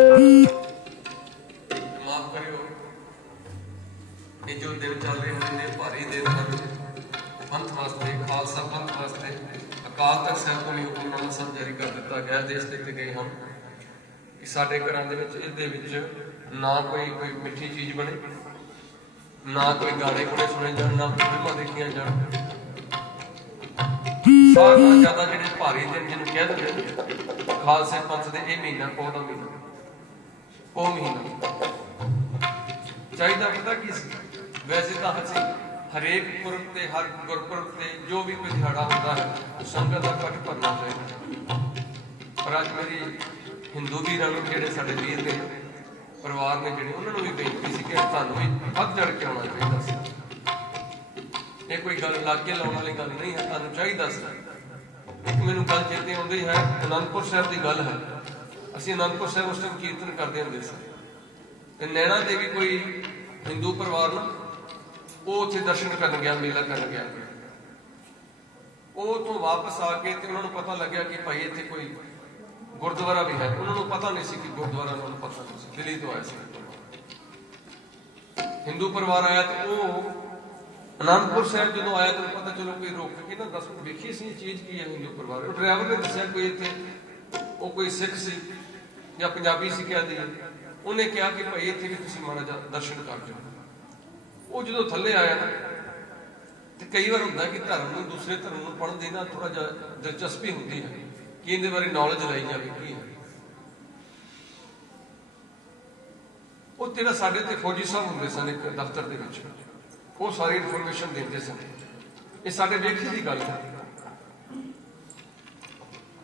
ਮਾਫ ਕਰਿਓ। ਇਹ ਜੋ ਦਿਨ ਚੱਲ ਰਹੇ ਹਨ ਨੇ ਭਾਰੀ ਦਿਨ ਹਨ ਪੰਥ ਵਾਸਤੇ, ਖਾਲਸਾ ਪੰਥ ਵਾਸਤੇ, ਅਕਾਲ ਤਖਤ ਸਾਹਿਬ ਤੋਂ ਹੁਕਮਨਾਮਾ ਸਾਹਿਬ ਜਾਰੀ ਕਰ ਦਿੱਤਾ ਗਿਆ ਦੇਸ਼ ਦੇ ਕੇ ਗਏ ਹਨ ਕਿ ਸਾਡੇ ਘਰਾਂ ਦੇ ਵਿੱਚ, ਇਹਦੇ ਵਿੱਚ ਨਾ ਕੋਈ ਕੋਈ ਮਿੱਠੀ ਚੀਜ਼ ਬਣੇ, ਨਾ ਕੋਈ ਗਾਣੇ ਗੁਣੇ ਸੁਣੇ ਜਾਣ, ਨਾ ਫਿਲਮਾਂ ਦੇਖੀਆਂ ਜਾਣ। ਸਾਰਿਆਂ ਜ਼ਿਆਦਾ ਜਿਹੜੇ ਭਾਰੀ ਦਿਨ ਜਿਹਨੂੰ ਕਹਿ ਦਿੰਦੇ ਨੇ, ਖਾਲਸੇ ਪੰਥ ਦੇ ਇਹ ਮਹੀਨਾ ਪੌ ਮਹੀਨਾ ਉਹ ਮਹੀਨਾ। ਚਾਹੀਦਾ ਪਤਾ ਕੀ ਸੀ? ਵੈਸੇ ਤਾਂ ਅਸੀਂ ਹਰੇਕ ਪੁਰਬ ਤੇ, ਹਰ ਗੁਰਪੁਰਬ ਤੇ ਜੋ ਵੀ ਕੋਈ ਦਿਹਾੜਾ ਹੁੰਦਾ ਹੈ, ਸੰਗਤ ਦਾ ਇਕੱਠ ਭਰਨਾ ਚਾਹੀਦਾ। ਪਰ ਅੱਜ ਮੇਰੀ ਹਿੰਦੂ ਵੀਰਾਂ ਨੂੰ ਜਿਹੜੇ ਸਾਡੇ ਵੀਰ ਦੇ ਪਰਿਵਾਰ ਨੇ ਜਿਹੜੇ, ਉਹਨਾਂ ਨੂੰ ਵੀ ਬੇਨਤੀ ਸੀ ਕਿ ਤੁਹਾਨੂੰ ਵੀ ਵੱਧ ਚੜ ਕੇ ਆਉਣਾ ਚਾਹੀਦਾ ਸੀ। ਇਹ ਕੋਈ ਗੱਲ ਲਾਗੇ ਲਾਉਣ ਵਾਲੀ ਗੱਲ ਨਹੀਂ ਹੈ, ਤੁਹਾਨੂੰ ਚਾਹੀਦਾ ਸੀ। ਇੱਕ ਮੈਨੂੰ ਗੱਲ ਚੇਤੇ ਆਉਂਦੀ ਹੈ, ਅਨੰਦਪੁਰ ਸਾਹਿਬ ਦੀ ਗੱਲ ਹੈ। ਅਸੀਂ ਅਨੰਦਪੁਰ ਸਾਹਿਬ ਉਸ ਟਾਈਮ ਕੀਰਤਨ ਕਰਦੇ ਹੁੰਦੇ ਸੀ। ਤੇ ਨੈਣਾ ਦੇਵੀ ਕੋਈ ਹਿੰਦੂ ਪਰਿਵਾਰ ਨੂੰ, ਉਹ ਉੱਥੇ ਦਰਸ਼ਨ ਕਰਨ ਗਿਆ, ਮੇਲਾ ਕਰਨ ਗਿਆ। ਉਹ ਤੋਂ ਵਾਪਸ ਆ ਕੇ ਤੇ ਉਹਨਾਂ ਨੂੰ ਪਤਾ ਲੱਗਿਆ ਕਿ ਭਾਈ ਇੱਥੇ ਕੋਈ ਗੁਰਦੁਆਰਾ ਵੀ ਹੈ। ਉਹਨਾਂ ਨੂੰ ਪਤਾ ਨਹੀਂ ਸੀ ਕਿ ਗੁਰਦੁਆਰਾ ਉਹਨਾਂ ਨੂੰ ਪਤਾ ਨਹੀਂ ਸੀ। ਦਿੱਲੀ ਤੋਂ ਆਏ ਸੀ। ਹਿੰਦੂ ਪਰਿਵਾਰ ਆਇਆ ਤੇ ਉਹ ਅਨੰਦਪੁਰ ਸਾਹਿਬ ਜਦੋਂ ਆਇਆ ਤਾਂ ਪਤਾ ਚਲੋ ਕੋਈ ਰੋਕ ਕੇ ਨਾ ਦੱਸ, ਵੇਖੀ ਸੀ ਇਹ ਚੀਜ਼ ਕੀ ਹੈ ਹਿੰਦੂ ਪਰਿਵਾਰ? ਉਹ ਡਰਾਈਵਰ ਨੇ ਦੱਸਿਆ ਕੋਈ ਇੱਥੇ, ਉਹ ਕੋਈ ਸਿੱਖ ਸੀ। ਜਾਂ ਪੰਜਾਬੀ ਸੀ ਕਹਿ ਦਈਏ ਉਹਨੇ ਕਿਹਾ ਕਿ ਭਾਈ ਇੱਥੇ ਵੀ ਤੁਸੀਂ ਮਾੜਾ ਜਿਹਾ ਦਰਸ਼ਨ ਕਰ ਜਾਓ। ਉਹ ਜਦੋਂ ਥੱਲੇ ਆਇਆ ਨਾ, ਤੇ ਕਈ ਵਾਰ ਹੁੰਦਾ ਕਿ ਧਰਮ ਨੂੰ ਦੂਸਰੇ ਧਰਮ ਨੂੰ ਪੜ੍ਹਨ ਦੀ ਨਾ ਥੋੜਾ ਜਿਹਾ ਦਿਲਚਸਪੀ ਹੁੰਦੀ ਹੈ, ਕਿ ਇਹਦੇ ਬਾਰੇ ਨੌਲੇਜ ਲਈ ਜਾਵੇ ਕੀ ਹੈ। ਉਹ ਤੇਰਾ ਸਾਡੇ ਤੇ ਫੌਜੀ ਸਾਹਿਬ ਹੁੰਦੇ ਸਨ ਇੱਕ ਦਫ਼ਤਰ ਦੇ ਵਿੱਚ। ਉਹ ਸਾਰੀ ਇਨਫੋਰਮੇਸ਼ਨ ਦਿੰਦੇ ਸਨ। ਇਹ ਸਾਡੇ ਵੇਖੀ ਦੀ ਗੱਲ ਹੈ।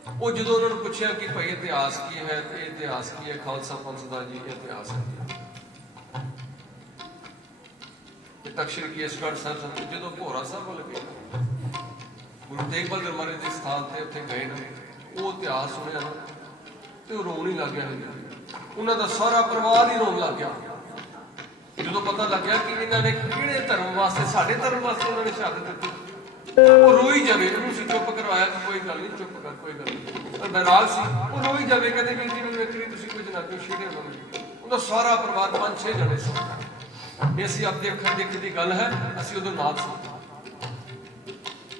ਉਹ ਜਦੋਂ ਉਹਨਾਂ ਨੂੰ ਪੁੱਛਿਆ ਕਿ ਭਾਈ ਇਤਿਹਾਸ ਕੀ ਹੈ, ਤੇ ਇਹ ਇਤਿਹਾਸ ਕੀ ਹੈ? ਖਾਲਸਾ ਪੰਥ ਦਾ ਜੀ, ਇਤਿਹਾਸ ਹੈ। ਤੇ ਤਖਸ਼ਰ ਕੀ ਇਸਕੜ ਸਾਹਿਬ ਸੰਤ ਜਦੋਂ ਭੋਰਾ ਸਾਹਿਬ ਵੱਲ ਗਏ, ਗੁਰੂ ਤੇਗ ਬਹਾਦਰ ਮਹਾਰਾਜ ਦੇ ਸਥਾਨ ਤੇ ਉੱਥੇ ਗਏ ਨੇ, ਉਹ ਇਤਿਹਾਸ ਸੁਣਿਆ ਤੇ ਉਹ ਰੋਣ ਹੀ ਲੱਗ ਗਿਆ ਉਹਨਾਂ ਦਾ ਸਾਰਾ ਪਰਿਵਾਰ ਹੀ ਰੋਣ ਲੱਗ ਗਿਆ। ਜਦੋਂ ਪਤਾ ਲੱਗਿਆ ਕਿ ਇਹਨਾਂ ਨੇ ਕਿਹੜੇ ਧਰਮ ਵਾਸਤੇ, ਸਾਡੇ ਧਰਮ ਵਾਸਤੇ ਉਹਨਾਂ ਨੇ ਸ਼ਹਾਦਤ ਦਿੱਤੀ, ਉਹ ਰੋਈ ਜਾਵੇ, ਉਹਨੂੰ ਸੀ ਚੁੱਪ ਕਰਵਾਇਆ ਕਿ ਕੋਈ ਗੱਲ ਨਹੀਂ, ਚੁੱਪ ਕਰ, ਕੋਈ ਗੱਲ ਨਹੀਂ। ਬਹਿਰਾਲ ਸੀ, ਉਹ ਰੋਈ ਜਾਵੇ, ਕਹਿੰਦੇ ਵੀ ਜੀ ਮੈਨੂੰ ਇੱਕ ਤੁਸੀਂ ਕੋਈ ਜਨਾਬੀ ਛੇੜੇ ਉਹਨਾਂ ਉਹਦਾ ਸਾਰਾ ਪਰਿਵਾਰ ਪੰਜ ਛੇ ਜਣੇ ਸੀ। ਇਹ ਅਸੀਂ ਆਪਦੇ ਅੱਖਾਂ ਦੇਖੀ ਦੀ ਗੱਲ ਹੈ, ਅਸੀਂ ਉਦੋਂ ਨਾਲ ਸੀ।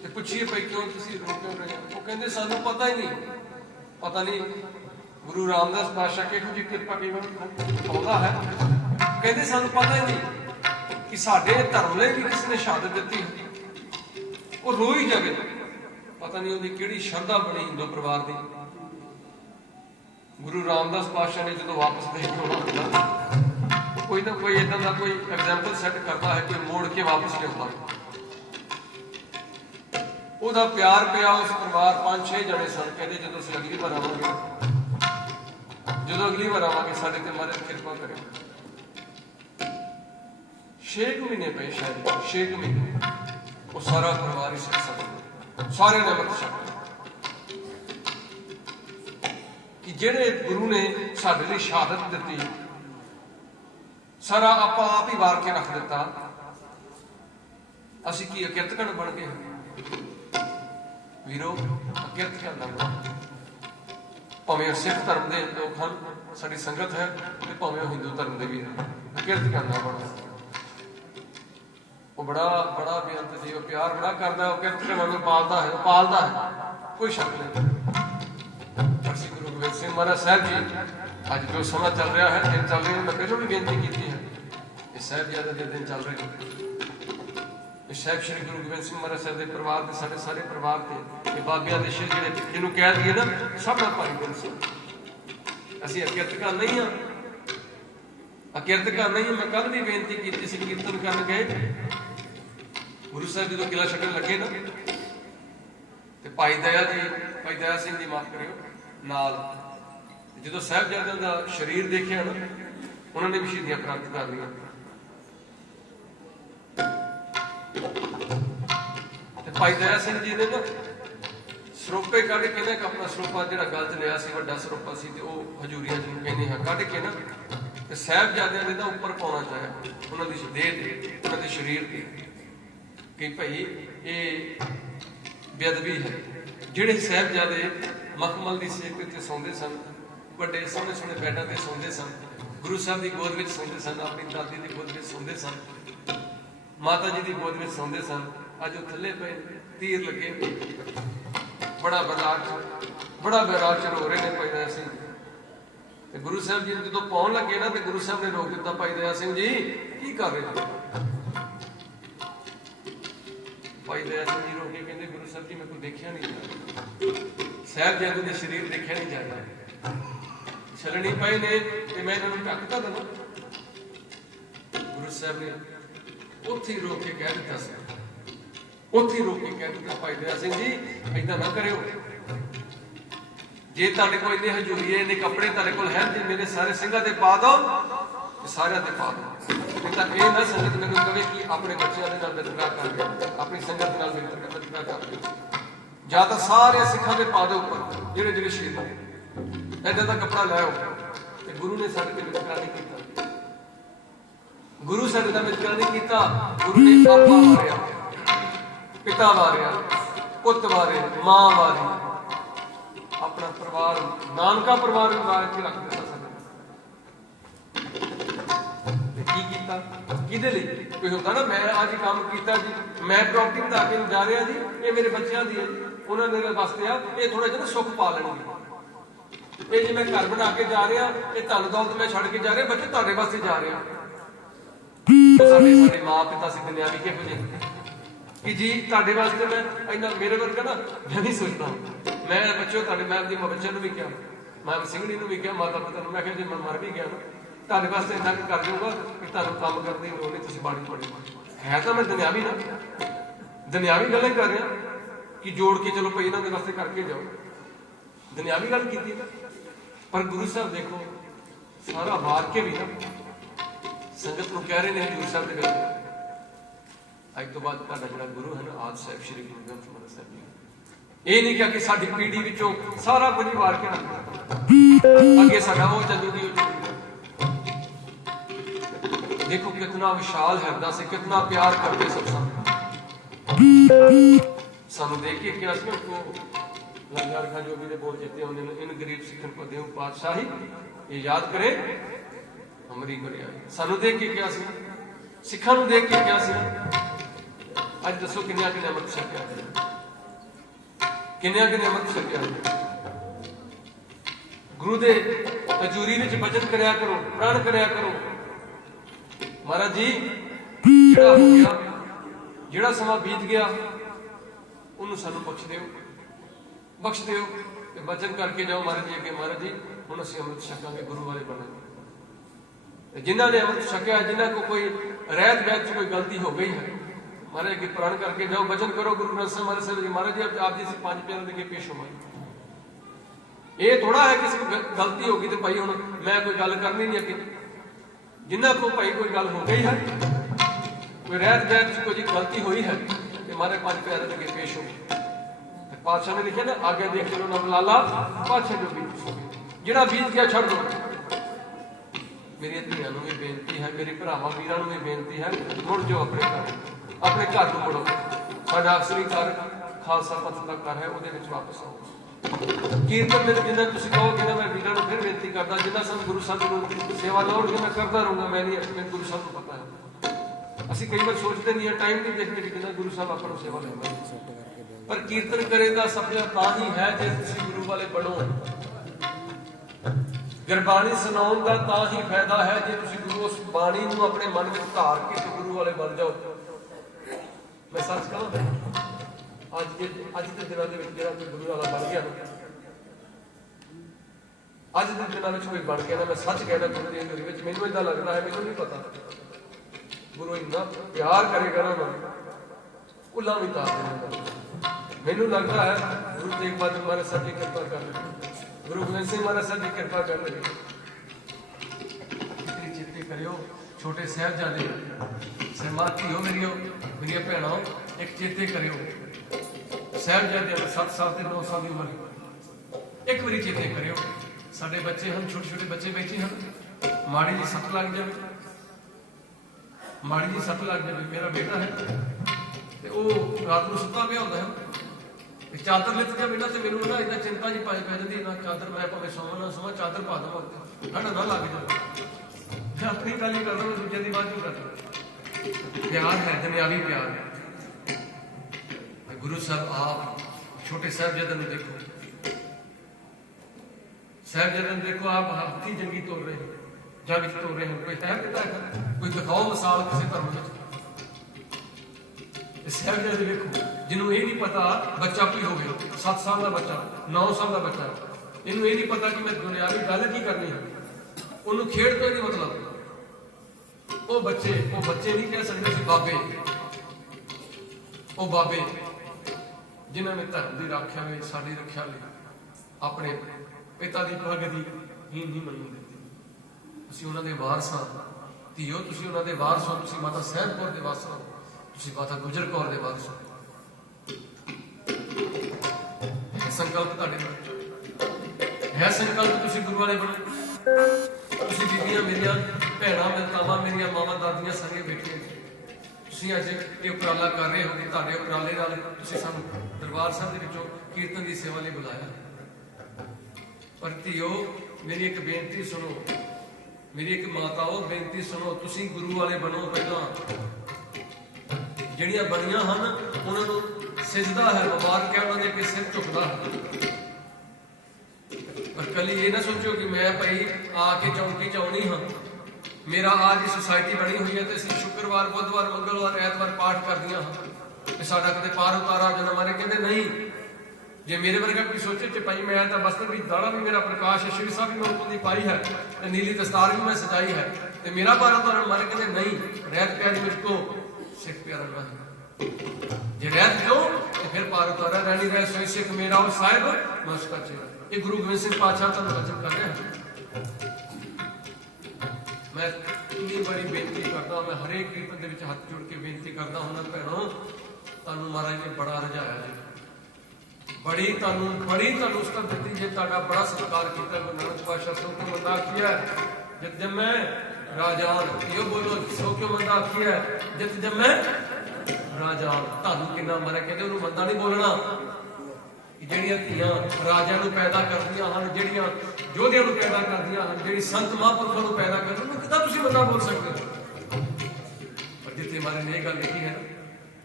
ਤੇ ਪੁੱਛੀਏ ਭਾਈ ਕਿਉਂ ਤੁਸੀਂ ਰੋ ਕਿਉਂ ਰਹੇ ਉਹ ਕਹਿੰਦੇ, ਸਾਨੂੰ ਪਤਾ ਹੀ ਨਹੀਂ। ਪਤਾ ਨਹੀਂ, ਗੁਰੂ ਰਾਮਦਾਸ ਪਾਤਸ਼ਾਹ ਕਿਹੋ ਜਿਹੀ ਕਿਰਪਾ ਕਈ ਆਉਂਦਾ ਹੈ। ਕਹਿੰਦੇ, ਸਾਨੂੰ ਪਤਾ ਹੀ ਨਹੀਂ ਕਿ ਸਾਡੇ ਧਰਮ ਲਈ ਵੀ ਕਿਸ ਨੇ ਸ਼ਹਾਦਤ ਦਿੱਤੀ ਹੈ। ਉਹ ਰੋਈ ਜਾਵੇ। ਪਤਾ ਨਹੀਂ ਉਹਦੀ ਕਿਹੜੀ ਸ਼ਰਧਾ ਬਣੀ ਹਿੰਦੂ ਪਰਿਵਾਰ ਦੀ। ਗੁਰੂ ਰਾਮਦਾਸ ਪਾਤਸ਼ਾਹ ਨੇ ਜਦੋਂ ਵਾਪਸ ਦੇਖ ਕੇ ਹੁੰਦਾ ਕੋਈ ਨਾ ਕੋਈ ਇਦਾਂ ਦਾ ਕੋਈ ਐਗਜ਼ਾਮਪਲ ਸੈੱਟ ਕਰਦਾ ਹੈ, ਕੋਈ ਮੋੜ ਕੇ ਵਾਪਸ ਲਿਆਉਂਦਾ ਉਹਦਾ ਪਿਆਰ ਪਿਆ ਉਸ ਪਰਿਵਾਰ, ਪੰਜ ਛੇ ਜਣੇ ਸਨ, ਕਹਿੰਦੇ ਜਦੋਂ ਅਸੀਂ ਅਗਲੀ ਵਾਰ ਆਵਾਂਗੇ, ਜਦੋਂ ਅਗਲੀ ਵਾਰ ਆਵਾਂਗੇ, ਸਾਡੇ ਤੇ ਮਾਰੇ ਕਿਰਪਾ ਕਰੇ। ਛੇ ਕੁ ਮਹੀਨੇ ਪਏ ਸ਼ਾਇਦ, ਛੇ ਕੁ ਮਹੀਨੇ। ਉਹ ਸਾਰਾ ਪਰਿਵਾਰ ਹੀ ਸਿੱਖ ਸਕਦਾ ਸਾਰਿਆਂ ਨੇ ਮਤ ਛਕ ਕਿ ਜਿਹੜੇ ਗੁਰੂ ਨੇ ਸਾਡੇ ਲਈ ਸ਼ਹਾਦਤ ਦਿੱਤੀ, ਸਾਰਾ ਆਪਾਂ ਆਪ ਹੀ ਵਾਰ ਕੇ ਰੱਖ ਦਿੱਤਾ। ਅਸੀਂ ਕੀ ਅਕਿਰਤਕਣ ਬਣ ਗਏ ਵੀਰੋ, ਅਕਿਰਤ ਕਿਆ ਲੱਗਦਾ ਭਾਵੇਂ ਉਹ ਸਿੱਖ ਧਰਮ ਦੇ ਲੋਕ ਹਨ, ਸਾਡੀ ਸੰਗਤ ਹੈ ਤੇ ਭਾਵੇਂ ਉਹ ਹਿੰਦੂ ਧਰਮ ਦੇ ਵੀ ਹਨ। ਅਕਿਰਤ ਕਿਆ ਨਾ ਬਣਦਾ ਉਹ ਬੜਾ ਬੜਾ ਬੇਅੰਤ ਸੀ, ਉਹ ਪਿਆਰ ਬੜਾ ਕਰਦਾ, ਉਹ ਕਿਰਤ ਕਰਨ ਪਾਲਦਾ ਹੈ ਪਾਲਦਾ ਹੈ। ਕੋਈ ਸ਼ੱਕ ਨਹੀਂ। ਅਸੀਂ ਗੁਰੂ ਗੋਬਿੰਦ ਸਿੰਘ ਮਹਾਰਾਜ ਸਾਹਿਬ ਜੀ, ਅੱਜ ਜੋ ਸਮਾਂ ਚੱਲ ਰਿਹਾ ਹੈ, ਦਿਨ ਚੱਲ ਰਹੇ, ਮੈਂ ਪਹਿਲਾਂ ਵੀ ਬੇਨਤੀ ਕੀਤੀ ਹੈ ਇਹ ਸਾਹਿਬ ਜੀ ਦੇ ਦਿਨ ਚੱਲ ਰਹੇ ਇਹ ਸਾਹਿਬ ਸ਼੍ਰੀ ਗੁਰੂ ਗੋਬਿੰਦ ਸਿੰਘ ਮਹਾਰਾਜ ਸਾਹਿਬ ਦੇ ਪਰਿਵਾਰ ਦੇ ਸਾਡੇ ਸਾਰੇ ਪਰਿਵਾਰ ਤੇ, ਇਹ ਬਾਬਿਆਂ ਦੇ ਸ਼ੇਰ ਜਿਹੜੇ ਜਿਹਨੂੰ ਕਹਿ ਦਈਏ ਨਾ, ਸਭ ਦਾ ਭਾਈ ਦਿਨ ਸੀ ਅਸੀਂ ਅਕਿਰਤਕਾਂ ਨਹੀਂ ਆ ਅਕਿਰਤਕਾਂ ਨਹੀਂ, ਮੈਂ ਕੱਲ ਵੀ ਬੇਨਤੀ ਕੀਤੀ ਸੀ, ਕੀਰਤਨ ਕਰਨ ਗਏ। ਗੁਰੂ ਸਾਹਿਬ ਜਦੋਂ ਕਿਲਾ ਛੱਡਣ ਲੱਗੇ ਨਾ, ਤੇ ਭਾਈ ਦਇਆ ਜੀ, ਭਾਈ ਦਇਆ ਸਿੰਘ ਜੀ ਮਾਫ ਕਰਿਓ, ਨਾਲ ਜਦੋਂ ਸਾਹਿਬਜ਼ਾਦਿਆਂ ਦਾ ਸਰੀਰ ਦੇਖਿਆ ਨਾ, ਉਹਨਾਂ ਨੇ ਵੀ ਸ਼ਹੀਦੀਆਂ ਪ੍ਰਾਪਤ ਕਰ ਲਈਆਂ। ਤੇ ਭਾਈ ਦਇਆ ਸਿੰਘ ਜੀ ਨੇ ਨਾ ਸਰੋਪੇ ਕੱਢ ਕੇ ਨਾ ਇੱਕ ਆਪਣਾ ਸਰੋਪਾ ਜਿਹੜਾ ਗਲਤ ਲਿਆ ਸੀ, ਵੱਡਾ ਸਰੋਪਾ ਸੀ, ਤੇ ਉਹ ਹਜੂਰੀਆਂ ਜਿਹਨੂੰ ਕਹਿੰਦੇ ਹਾਂ ਕੱਢ ਕੇ ਨਾ ਤੇ ਸਾਹਿਬਜ਼ਾਦਿਆਂ ਦੇ ਤਾਂ ਉੱਪਰ ਪਾਉਣਾ ਚਾਹਿਆ, ਉਹਨਾਂ ਦੀ ਦੇਹ ਤੇ, ਉਹਨਾਂ ਦੇ ਸਰੀਰ ਤੇ। ਕਿ ਭਈ ਇਹ ਬੇਅਦਬੀ ਹੈ। ਜਿਹੜੇ ਸਾਹਿਬਜ਼ਾਦੇ ਮਖਮਲ ਦੀ ਸੇਕ ਤੇ ਸੌਂਦੇ ਸਨ, ਵੱਡੇ ਸੋਹਣੇ ਸੋਹਣੇ ਬੈੱਡਾਂ ਤੇ ਸੌਂਦੇ ਸਨ, ਗੁਰੂ ਸਾਹਿਬ ਦੀ ਗੋਦ ਵਿੱਚ ਸੌਂਦੇ ਸਨ, ਆਪਣੀ ਦਾਦੀ ਦੀ ਗੋਦ ਵਿੱਚ ਸੌਂਦੇ ਸਨ, ਮਾਤਾ ਜੀ ਦੀ ਗੋਦ ਵਿੱਚ ਸੌਂਦੇ ਸਨ, ਅੱਜ ਉਹ ਥੱਲੇ ਪਏ, ਤੀਰ ਲੱਗੇ। ਨੇ। ਬੜਾ ਬਰਾਜ ਬੜਾ ਬਰਾਜ ਚ ਰੋ ਰਹੇ ਨੇ ਭਾਈ ਦਇਆ ਸਿੰਘ ਤੇ ਗੁਰੂ ਸਾਹਿਬ ਜੀ ਜਦੋਂ ਪਾਉਣ ਲੱਗੇ ਨਾ, ਤੇ ਗੁਰੂ ਸਾਹਿਬ ਨੇ ਰੋਕ ਦਿੱਤਾ ਭਾਈ ਦਇਆ ਸਿੰਘ ਜੀ, ਕੀ ਕਰ ਰਹੇ ਹੋ? ਭਾਈ ਦਇਆ ਸਿੰਘ ਜੀ ਰੋ ਕਹਿੰਦੇ ਗੁਰੂ ਸਾਹਿਬ ਜੀ, ਮੈਂ ਕੋਈ ਦੇਖਿਆ ਨਹੀਂ ਜਾਂਦਾ। ਸਾਹਿਬ ਜੀ ਦੇ ਸਰੀਰ ਦੇਖਿਆ ਨਹੀਂ ਜਾਂਦਾ। ਛਲਣੀ ਪਏ ਨੇ ਤੇ ਮੈਂ ਇਹਨਾਂ ਨੂੰ ਢੱਕਤਾ ਦਵਾਂ। ਗੁਰੂ ਸਾਹਿਬ ਨੇ ਉੱਥੇ ਰੋਕ ਕੇ ਕਹਿ ਦਿੱਤਾ ਸੀ। ਉੱਥੇ ਰੋਕ ਕੇ ਕਹਿ ਦਿੱਤਾ, ਭਾਈ ਦਇਆ ਸਿੰਘ ਜੀ, ਏਦਾਂ ਨਾ ਕਰਿਓ। ਜੇ ਤੁਹਾਡੇ ਕੋਲ ਇੰਨੇ ਹਜੂਰੀਏ ਨੇ ਕੱਪੜੇ ਤੁਹਾਡੇ ਕੋਲ ਹੈ, ਤੇ ਮੇਰੇ ਸਾਰੇ ਸਿੰਘਾਂ ਤੇ ਪਾ ਦਿਓ। ਸਾਰਿਆਂ ਤੇ ਪਾ ਦਿਓ। ਨਹੀਂ ਤਾਂ ਇਹ ਨਾ ਸੰਗਤ ਮੈਨੂੰ ਕਵੇ ਕਿ ਆਪਣੇ ਬੱਚਿਆਂ ਦੇ ਨਾਲ ਵਿਤਕਰਾ ਕਰਕੇ ਆਪਣੀ ਸੰਗਤ ਨਾਲ ਵਿਤਕਰਾ ਕਰਕੇ ਜਾਂ ਤਾਂ ਸਾਰੇ ਸਿੱਖਾਂ ਦੇ ਪਾ ਦੇ ਉੱਪਰ, ਜਿਹੜੇ ਜਿਹੜੇ ਸ਼ਹੀਦ ਹੋਏ। ਐਦਾਂ ਦਾ ਕੱਪੜਾ ਲੈ ਤੇ ਗੁਰੂ ਨੇ ਸਾਡੇ ਤੇ ਵਿਤਕਰਾ ਨਹੀਂ ਕੀਤਾ। ਗੁਰੂ ਸਾਡੇ ਦਾ ਵਿਤਕਰਾ ਨਹੀਂ ਕੀਤਾ, ਗੁਰੂ ਨੇ ਆਪਾ ਮਾਰਿਆ ਪਿਤਾ ਵਾਰਿਆ, ਪੁੱਤ ਮਾਰਿਆ ਮਾਂ ਮਾਰੀ ਆਪਣਾ ਪਰਿਵਾਰ, ਨਾਨਕਾ ਪਰਿਵਾਰ ਵੀ ਮਾਰ ਕੇ ਰੱਖ ਕੀਤਾ। ਕਿਹਦੇ ਲਈ? ਕੋਈ ਹੁੰਦਾ ਨਾ, ਮੈਂ ਅੱਜ ਕੰਮ ਕੀਤਾ ਜੀ, ਮੈਂ ਪ੍ਰਾਪਰਟੀ ਬਣਾ ਕੇ ਜਾ ਰਿਹਾ ਜੀ, ਇਹ ਮੇਰੇ ਬੱਚਿਆਂ ਦੀ ਹੈ ਉਹਨਾਂ ਦੇ ਵਾਸਤੇ ਆ, ਇਹ ਥੋੜਾ ਜਿਹਾ ਸੁੱਖ ਪਾ ਲੈਣਗੇ। ਇਹ ਜੇ ਮੈਂ ਘਰ ਬਣਾ ਕੇ ਜਾ ਰਿਹਾ, ਇਹ ਧਨ ਦੌਲਤ ਮੈਂ ਛੱਡ ਕੇ ਜਾ ਰਿਹਾ, ਬੱਚੇ ਤੁਹਾਡੇ ਵਾਸਤੇ ਜਾ ਰਿਹਾ ਸਾਡੇ ਸਾਡੇ ਮਾਂ ਪਿਤਾ ਸੀ ਦੁਨਿਆਵੀ ਕਿਹੋ ਜਿਹੇ। ਕਿ ਜੀ, ਤੁਹਾਡੇ ਵਾਸਤੇ ਮੈਂ ਇੰਨਾ ਮੇਰੇ ਵਰਗਾ ਨਾ, ਮੈਂ ਨਹੀਂ ਸੋਚਦਾ। ਮੈਂ ਬੱਚਿਓ, ਤੁਹਾਡੇ ਮੈਂ ਆਪਣੀ ਬੱਚਿਆਂ ਨੂੰ ਵੀ ਕਿਹਾ, ਮੈਂ ਸਿੰਘਣੀ ਨੂੰ ਵੀ ਕਿਹਾ ਮਾਤਾ ਪਿਤਾ ਨੂੰ। ਮੈਂ ਕਿਹਾ, ਜੇ ਮੈਂ ਮਰ ਵੀ ਗਿਆ ਨਾ ਤੁਹਾਡੇ ਵਾਸਤੇ ਇੰਨਾ ਕੁ ਕਰ ਜਾਊਗਾ ਕਿ ਤੁਹਾਨੂੰ ਕੰਮ ਕਰਨ ਦੀ ਲੋੜ ਨਹੀਂ, ਤੁਸੀਂ ਬਾਣੀ ਪੜ੍ਹੀ ਹੈ ਤਾਂ ਮੈਂ ਦੁਨਿਆਵੀ ਨਾ। ਦੁਨਿਆਵੀ ਗੱਲਾਂ ਕਰ ਰਿਹਾ ਕਿ ਜੋੜ ਕੇ ਚਲੋ ਭਈ ਇਹਨਾਂ ਦੇ ਵਾਸਤੇ ਕਰਕੇ ਜਾਓ। ਦੁਨਿਆਵੀ ਗੱਲ ਕੀਤੀ ਨਾ ਪਰ ਗੁਰੂ ਸਾਹਿਬ ਦੇਖੋ, ਸਾਰਾ ਵਾਰ ਕੇ ਵੀ ਨਾ ਸੰਗਤ ਨੂੰ ਕਹਿ ਰਹੇ ਨੇ ਹਜ਼ੂਰ ਸਾਹਿਬ ਦੇ ਵਿੱਚ, ਅੱਜ ਤੋਂ ਬਾਅਦ ਤੁਹਾਡਾ ਜਿਹੜਾ ਗੁਰੂ ਹੈ ਨਾ ਆਦ ਸਾਹਿਬ ਸ੍ਰੀ ਗੁਰੂ ਗ੍ਰੰਥ ਸਾਹਿਬ ਸਾਹਿਬ ਜੀ। ਇਹ ਨਹੀਂ ਕਿਹਾ ਕਿ ਸਾਡੀ ਪੀੜ੍ਹੀ ਵਿੱਚੋਂ ਸਾਰਾ ਕੁਝ ਵਾਰ ਕੇ ਰੱਖਣਾ ਅੱਗੇ ਸਾਡਾ ਉਹ ਚੱਲੂਗੀ, ਉਹ ਚੱਲੂਗੀ ਦੇਖੋ ਕਿਤਨਾ ਵਿਸ਼ਾਲ ਹਿਰਦਾ ਸੇ ਕਿਤਨਾ ਪਿਆਰ ਕਰਦੇ ਸਭ ਸਾਨੂੰ ਦੇਖ ਕੇ ਕਿਹਾ ਸੀ ਕੋ ਲੰਗਰ ਖਾ ਜੋ ਵੀ ਦੇ ਬੋਲ ਜਿੱਤੇ ਹੁੰਦੇ ਨੇ ਇਨ ਗਰੀਬ ਸਿੱਖਣ ਕੋ ਦੇਉ ਪਾਤਸ਼ਾਹੀ ਇਹ ਯਾਦ ਕਰੇ ਹਮਰੀ ਗੁਰਿਆਈ ਸਾਨੂੰ ਦੇਖ ਕੇ ਸਿੱਖਾਂ ਨੂੰ ਦੇਖ ਕੇ ਕਿਹਾ ਸੀ ਅੱਜ ਦੱਸੋ ਕਿੰਨਿਆਂ ਕਿੰਨੇ ਅਮਰ ਛਕਿਆ ਕਿੰਨਿਆਂ ਕਿੰਨੇ ਅਮਰ ਛਕਿਆ ਗੁਰੂ ਦੇ ਹਜ਼ੂਰੀ ਵਿੱਚ ਭਜਨ ਕਰਿਆ ਕਰੋ ਪ੍ਰਣ ਕਰਿਆ ਕਰੋ ਮਹਾਰਾਜ ਜੀ, ਜਿਹੜਾ ਹੋ ਗਿਆ, ਜਿਹੜਾ ਸਮਾਂ ਬੀਤ ਗਿਆ, ਉਹਨੂੰ ਸਾਨੂੰ ਬਖਸ਼ ਦਿਓ। ਬਖਸ਼ ਦਿਓ ਤੇ ਬਚਨ ਕਰਕੇ ਜਾਓ ਮਹਾਰਾਜ ਜੀ ਅੱਗੇ। ਮਹਾਰਾਜ ਜੀ, ਹੁਣ ਅਸੀਂ ਅੰਮ੍ਰਿਤ ਛਕਾਂਗੇ, ਗੁਰੂ ਵਾਲੇ ਬਣਾਂਗੇ। ਜਿਨ੍ਹਾਂ ਨੇ ਅੰਮ੍ਰਿਤ ਛਕਿਆ, ਜਿਨ੍ਹਾਂ ਕੋ ਕੋਈ ਰਹਿਤ ਬੈਤ ਚ ਕੋਈ ਗਲਤੀ ਹੋ ਗਈ ਹੈ, ਮਹਾਰਾਜ ਅੱਗੇ ਪ੍ਰਣ ਕਰਕੇ ਜਾਓ। ਬਚਨ ਕਰੋ ਗੁਰੂ ਗ੍ਰੰਥ ਸਾਹਿਬ, ਮਹਾਰਾਜ ਸਾਹਿਬ ਜੀ। ਮਹਾਰਾਜ ਜੀ, ਆਪ- ਆਪ ਜੀ ਸੇ ਪੰਜ ਪਿਆਰਿਆਂ ਦੇ ਅੱਗੇ ਪੇਸ਼ ਹੋਵਾਂਗੇ ਇਹ ਥੋੜਾ ਹੈ ਕਿਸੇ ਕੋ ਗਲਤੀ ਹੋ ਗਈ ਤੇ ਭਾਈ ਹੁਣ ਮੈਂ ਕੋਈ ਗੱਲ ਕਰਨੀ ਨਹੀਂ ਅੱਗੇ। ਜਿਨ੍ਹਾਂ ਕੋ ਭਾਈ ਕੋਈ ਗੱਲ ਹੋ ਗਈ ਹੈ, ਕੋਈ ਰਹਿਤ ਬੈਤ ਚ ਕੋਈ ਗਲਤੀ ਹੋਈ ਹੈ, ਤੇ ਮਹਾਰਾਜ ਪੰਜ ਪਿਆਰਿਆਂ ਦੇ ਪੇਸ਼ ਹੋ ਪਾਤਸ਼ਾਹ ਨੇ ਲਿਖਿਆ ਨਾ, ਆਗੇ ਦੇਖ ਚਲੋ ਨਾ ਲਾਲਾ ਪਾਤਸ਼ਾਹ ਜੋ ਬੀਤ ਜਿਹੜਾ ਬੀਤ ਗਿਆ ਛੱਡ ਦੋ। ਮੇਰੀਆਂ ਧੀਆਂ ਨੂੰ ਵੀ ਬੇਨਤੀ ਹੈ, ਮੇਰੇ ਭਰਾਵਾਂ ਵੀਰਾਂ ਨੂੰ ਵੀ ਬੇਨਤੀ ਹੈ, ਮੁੜ ਜਾਓ ਆਪਣੇ ਘਰ। ਆਪਣੇ ਘਰ ਨੂੰ ਮੁੜੋ। ਸਾਡਾ ਅਸਲੀ ਘਰ ਖਾਲਸਾ ਪੰਥ ਦਾ ਘਰ ਹੈ, ਉਹਦੇ ਵਿੱਚ ਵਾਪਸ ਆਓ। ਕੀਰਤਨ ਵਿੱਚ ਜਿੰਨਾ ਤੁਸੀਂ ਕਹੋਗੇ ਨਾ ਮੈਂ ਵੀਰਾਂ ਨੂੰ ਫਿਰ ਬੇਨਤੀ ਕਰਦਾ ਜਿੰਨਾ ਸਾਨੂੰ ਗੁਰੂ ਸਾਹਿਬ ਨੂੰ ਸੇਵਾ ਲਾਉਣਗੇ ਮੈਂ ਕਰਦਾ ਰਹੂੰਗਾ, ਮੈਂ ਨਹੀਂ, ਮੈਨੂੰ ਗੁਰੂ ਸਾਹਿਬ ਨੂੰ ਪਤਾ ਹੈ। ਅਸੀਂ ਕਈ ਵਾਰ ਸੋਚਦੇ ਨਹੀਂ ਹੈ ਟਾਈਮ ਨਹੀਂ ਦੇਖਦੇ ਕਿ ਕਿੰਨਾ ਗੁਰੂ ਸਾਹਿਬ ਆਪਾਂ ਨੂੰ ਸੇਵਾ ਲੈਂਦਾ ਪਰ ਕੀਰਤਨ ਕਰੇ ਦਾ ਸਫਲ ਤਾਂ ਹੀ ਹੈ, ਜੇ ਤੁਸੀਂ ਗੁਰੂ ਵਾਲੇ ਬਣੋ। ਗੁਰਬਾਣੀ ਸੁਣਾਉਣ ਦਾ ਤਾਂ ਹੀ ਫਾਇਦਾ ਹੈ, ਜੇ ਤੁਸੀਂ ਗੁਰੂ ਉਸ ਬਾਣੀ ਨੂੰ ਆਪਣੇ ਮਨ ਵਿੱਚ ਧਾਰ ਕੇ ਗੁਰੂ ਵਾਲੇ ਬਣ ਜਾਓ। ਮੈਂ ਸੱਚ ਕਹਾਂ? ਅੱਜ ਦੇ ਅੱਜ ਦੇ ਦਿਨਾਂ ਦੇ ਵਿੱਚ ਜਿਹੜਾ ਕੋਈ ਗੁਰੂ ਵਾਲਾ ਬਣ ਗਿਆ ਅੱਜ ਦੇ ਦਿਨਾਂ ਵਿੱਚ ਕੋਈ ਬਣ ਕੇ ਨਾ ਮੈਂ ਸੱਚ ਕਹਿਣਾ ਗੁਰੂ ਦੀ ਹਜ਼ੂਰੀ ਵਿੱਚ ਮੈਨੂੰ ਇਦਾਂ ਲੱਗਦਾ ਹੈ, ਮੈਨੂੰ ਨਹੀਂ ਪਤਾ। ਗੁਰੂ ਇੰਨਾ ਪਿਆਰ ਕਰੇਗਾ ਨਾ ਮੈਨੂੰ ਵੀ ਤਾਰ ਦੇਣਾ। ਮੈਨੂੰ ਲੱਗਦਾ ਹੈ, ਗੁਰੂ ਤੇਗ ਬਹਾਦਰ ਮਹਾਰਾਜ ਸਾਹਿਬ ਦੀ ਕਿਰਪਾ ਕਰ ਲਈ ਗੁਰੂ ਗੋਬਿੰਦ ਸਿੰਘ ਮਹਾਰਾਜ ਸਾਹਿਬ ਦੀ ਕਿਰਪਾ ਕਰ ਲਈ ਇਤਨੀ ਚਿੱਤੇ ਕਰਿਓ, ਛੋਟੇ ਸਾਹਿਬਜ਼ਾਦੇ ਸਰਮਾਤੀ ਹੋ ਮੇਰੀਓ, ਮੇਰੀਆਂ ਭੈਣਾਂ ਇੱਕ ਚੇਤੇ ਕਰਿਓ। ਸਾਹਿਬਜ਼ਾਦੇ 7 ਸਾਲ ਤੇ 9 ਸਾਲ ਦੀ ਉਮਰ ਇੱਕ ਵਾਰੀ ਚੇਤੇ ਕਰਿਓ, ਸਾਡੇ ਬੱਚੇ ਹਨ, ਛੋਟੇ ਛੋਟੇ ਬੱਚੇ ਬੈਠੇ ਹਨ। ਮਾੜੀ ਜੀ ਸੱਟ ਲੱਗ ਜਾਵੇ। ਮਾੜੀ ਜੀ ਸੱਟ ਲੱਗ ਜਾਵੇ, ਮੇਰਾ ਬੇਟਾ ਹੈ। ਤੇ ਉਹ ਰਾਤ ਨੂੰ ਸੁੱਤਾ ਪਿਆ ਹੁੰਦਾ ਹੈ। ਤੇ ਚਾਦਰ ਲਿੱਤ ਜਾ ਬੇਟਾ ਤੇ ਮੈਨੂੰ ਨਾ ਇੰਨਾ ਚਿੰਤਾ ਜੀ ਪਾਈ ਪੈ ਜਾਂਦੀ ਨਾ ਚਾਦਰ ਮੈਂ ਭਾਵੇਂ ਸੌਵਾਂ, ਨਾ ਸੌਵਾਂ, ਚਾਦਰ ਪਾ ਦਵਾਂ ਉੱਤੇ। ਠੰਡ ਨਾ ਲੱਗ ਜਾਵੇ। ਮੈਂ ਆਪਣੀ ਗੱਲ ਹੀ ਕਰਦਾ, ਮੈਂ ਦੂਜੇ ਦੀ ਬਾਤ ਨਹੀਂ ਕਰਦਾ। ਪਿਆਰ ਹੈ, ਦੁਨਿਆਵੀ ਪਿਆਰ ਹੈ। ਗੁਰੂ ਸਾਹਿਬ, ਆਪ ਛੋਟੇ ਸਾਹਿਬਜ਼ਾਦਿਆਂ ਨੂੰ ਦੇਖੋ। ਸਾਹਿਬਜ਼ਾਦਿਆਂ ਨੂੰ ਦੇਖੋ, ਆਪ ਹੱਥੀ ਜੰਗੀ ਤੋੜ ਰਹੇ ਜੰਗ ਤੋੜ ਰਹੇ ਕੋਈ ਹੈ ਕਿਤਾ ਕੋਈ ਦਿਖਾਓ ਮਿਸਾਲ ਕਿਸੇ ਧਰਮ ਵਿੱਚ। ਸਾਹਿਬਜ਼ਾਦੇ ਵੇਖੋ ਜਿਹਨੂੰ ਇਹ ਨਹੀਂ ਪਤਾ ਬੱਚਾ ਕੀ ਗਿਆ 7 ਸਾਲ ਦਾ ਬੱਚਾ 9 ਸਾਲ ਦਾ ਬੱਚਾ। ਇਹਨੂੰ ਇਹ ਨਹੀਂ ਪਤਾ ਕਿ ਮੈਂ ਦੁਨਿਆਵੀ ਗੱਲ ਕੀ ਕਰਨੀ ਹੈ। ਉਹਨੂੰ ਖੇਡ ਤੋਂ ਨਹੀਂ ਮਤਲਬ। ਉਹ ਬੱਚੇ ਉਹ ਬੱਚੇ ਨਹੀਂ ਕਹਿ ਸਕਦੇ ਸੀ ਬਾਬੇ। ਉਹ ਬਾਬੇ। ਜਿਨ੍ਹਾਂ ਨੇ ਧਰਮ ਦੀ ਰੱਖਿਆ ਲਈ ਸਾਡੀ ਰੱਖਿਆ ਲਈ, ਆਪਣੇ ਪਿਤਾ ਦੀ ਪ੍ਰਗਤੀ ਹੀ ਨਹੀਂ ਮੰਨਣ ਦਿੱਤੀ ਅਸੀਂ ਉਹਨਾਂ ਦੇ ਵਾਰਸ ਹਾਂ। ਧੀਓ, ਤੁਸੀਂ ਉਹਨਾਂ ਦੇ ਵਾਰਸ ਹੋ। ਤੁਸੀਂ ਮਾਤਾ ਸਹਿਬਪੁਰ ਦੇ ਵਾਰਸ ਹੋ। ਤੁਸੀਂ ਮਾਤਾ ਗੁਜਰ ਕੌਰ ਦੇ ਵਾਰਸ ਹੋ। ਸੰਕਲਪ ਤੁਹਾਡੇ ਨਾਲ। ਹੈ ਸੰਕਲਪ ਤੁਸੀਂ ਗੁਰੂ ਵਾਲੇ ਬਣੋ। ਤੁਸੀਂ ਬੀਬੀਆਂ ਮੇਰੀਆਂ, ਭੈਣਾਂ ਮਿਲਤਾਵਾਂ ਮੇਰੀਆਂ ਮਾਵਾਂ, ਦਾਦੀਆਂ ਸਾਰੀਆਂ ਬੈਠੀਆਂ। ਤੁਸੀਂ ਅੱਜ ਇਹ ਉਪਰਾਲਾ ਕਰ ਰਹੇ ਹੋ ਕਿ ਤੁਹਾਡੇ ਉਪਰਾਲੇ ਨਾਲ ਤੁਸੀਂ ਸਾਨੂੰ ਦਰਬਾਰ ਸਾਹਿਬ ਦੇ ਵਿੱਚੋਂ ਕੀਰਤਨ ਦੀ ਸੇਵਾ ਲਈ ਬੁਲਾਇਆ। ਪਰ ਧੀਓ, ਮੇਰੀ ਇੱਕ ਬੇਨਤੀ ਸੁਣੋ। ਮੇਰੀ ਇੱਕ ਮਾਤਾਓ, ਬੇਨਤੀ ਸੁਣੋ, ਤੁਸੀਂ ਗੁਰੂ ਵਾਲੇ ਬਣੋ ਪਹਿਲਾਂ। ਜਿਹੜੀਆਂ ਬਣੀਆਂ ਹਨ, ਉਹਨਾਂ ਨੂੰ ਸਿਜਦਾ ਹੈ, ਮੁਬਾਰਕ ਹੈ, ਉਹਨਾਂ ਦੇ ਕਿ ਸਿਰ ਝੁਕਦਾ ਹੈ। ਪਰ ਕਲੀ ਇਹ ਨਾ ਸੋਚੋ ਕਿ ਮੈਂ ਭਾਈ ਆ ਕੇ ਚੌਂਕੀ ਚ ਆਉਣੀ ਹਾਂ। ਮੇਰਾ ਆ ਜੀ ਸੁਸਾਇਟੀ ਬਣੀ ਹੋਈ ਹੈ ਤੇ ਅਸੀਂ ਸ਼ੁੱਕਰਵਾਰ, ਬੁੱਧਵਾਰ, ਮੰਗਲਵਾਰ, ਐਤਵਾਰ ਪਾਠ ਕਰਦੀਆਂ ਹਾਂ। ਤੇ ਸਾਡਾ ਕਦੇ ਪਾਰ ਉਤਾਰਾ ਜਨਮ ਮਾਰੇ ਕਹਿੰਦੇ ਨਹੀਂ। ਜੇ ਮੇਰੇ ਵਰਗਾ ਕੋਈ ਸੋਚੇ ਤੇ ਭਾਈ ਮੈਂ ਤਾਂ ਬਸਤਰ ਵੀ ਦਾੜਾ ਵੀ ਮੇਰਾ ਪ੍ਰਕਾਸ਼ ਹੈ, ਸ਼੍ਰੀ ਸਾਹਿਬ ਵੀ ਮੇਰੇ ਕੋਲ ਦੀ ਪਾਈ ਹੈ ਤੇ ਨੀਲੀ ਦਸਤਾਰ ਵੀ ਮੈਂ ਸਜਾਈ ਹੈ ਤੇ ਮੇਰਾ ਪਾਰ ਉਤਾਰਨ ਮਾਰੇ ਕਹਿੰਦੇ ਨਹੀਂ। ਰਹਿਤ ਪਿਆਰੀ ਮੁਝ ਕੋ ਸਿੱਖ ਪਿਆਰਾ ਨਹੀਂ ਜੇ ਰਹਿਤ ਜੋ ਤੇ ਫਿਰ ਪਾਰ ਉਤਾਰਾ, ਰਹਿਣੀ ਰਹਿ ਸੋਈ ਸਿੱਖ ਮੇਰਾ ਉਹ ਸਾਹਿਬ, ਮੈਂ ਉਸਕਾ ਇਹ ਗੁਰੂ ਗੋਬਿੰਦ ਸਿੰਘ ਪਾਤਸ਼ਾਹ ਤੁਹਾਨੂੰ ਵਚਨ ਕਰ ਰਿਹਾ ਮੈਂ ਇੰਨੀ ਬੜੀ ਬੇਨਤੀ ਕਰਦਾ, ਮੈਂ ਹਰੇਕ ਕੀਰਤਨ ਦੇ ਵਿੱਚ ਹੱਥ ਜੋੜ ਕੇ ਬੇਨਤੀ ਕਰਦਾ ਹਾਂ ਭੈਣੋ, ਤੁਹਾਨੂੰ ਮਹਾਰਾਜ ਨੇ ਬੜਾ ਰਜਾਇਆ ਜੀ। ਬੜੀ ਤੁਹਾਨੂੰ ਬੜੀ ਤੁਹਾਨੂੰ ਉਸਤਤ ਦਿੱਤੀ ਜੇ ਤੁਹਾਡਾ ਬੜਾ ਸਤਿਕਾਰ ਕੀਤਾ, ਗੁਰੂ ਨਾਨਕ ਪਾਤਸ਼ਾਹ ਸੋ ਕਿਉ ਮੰਦਾ ਕੀਆ ਜਿਤ ਜਮੈ ਰਾਜਾਨ ਇਹੋ ਬੋਲੋ ਸੋ ਕਿਉ ਮੰਦਾ ਕੀਆ ਜਿਤ ਜਮੈ ਰਾਜਾਨ ਤੁਹਾਨੂੰ ਕਿੰਨਾ ਮਰੇ ਕਹਿੰਦੇ ਉਹਨੂੰ ਮੰਦਾ ਨਹੀਂ ਬੋਲਣਾ। ਜਿਹੜੀਆਂ ਧੀਆਂ ਰਾਜਿਆਂ ਨੂੰ ਪੈਦਾ ਕਰਦੀਆਂ ਹਨ, ਜਿਹੜੀਆਂ ਯੋਧਿਆਂ ਨੂੰ ਪੈਦਾ ਕਰਦੀਆਂ ਹਨ, ਜਿਹੜੀ ਸੰਤ ਮਹਾਂਪੁਰਖਾਂ ਨੂੰ ਪੈਦਾ ਕਰਦੀਆਂ ਉਹਨੂੰ ਕਿੱਦਾਂ ਤੁਸੀਂ ਬੰਦਾ ਬੋਲ ਸਕਦੇ ਹੋ? ਪਰ ਜਿੱਥੇ ਮਾਰੇ ਨੇ ਇਹ ਗੱਲ ਲਿਖੀ ਹੈ ਨਾ,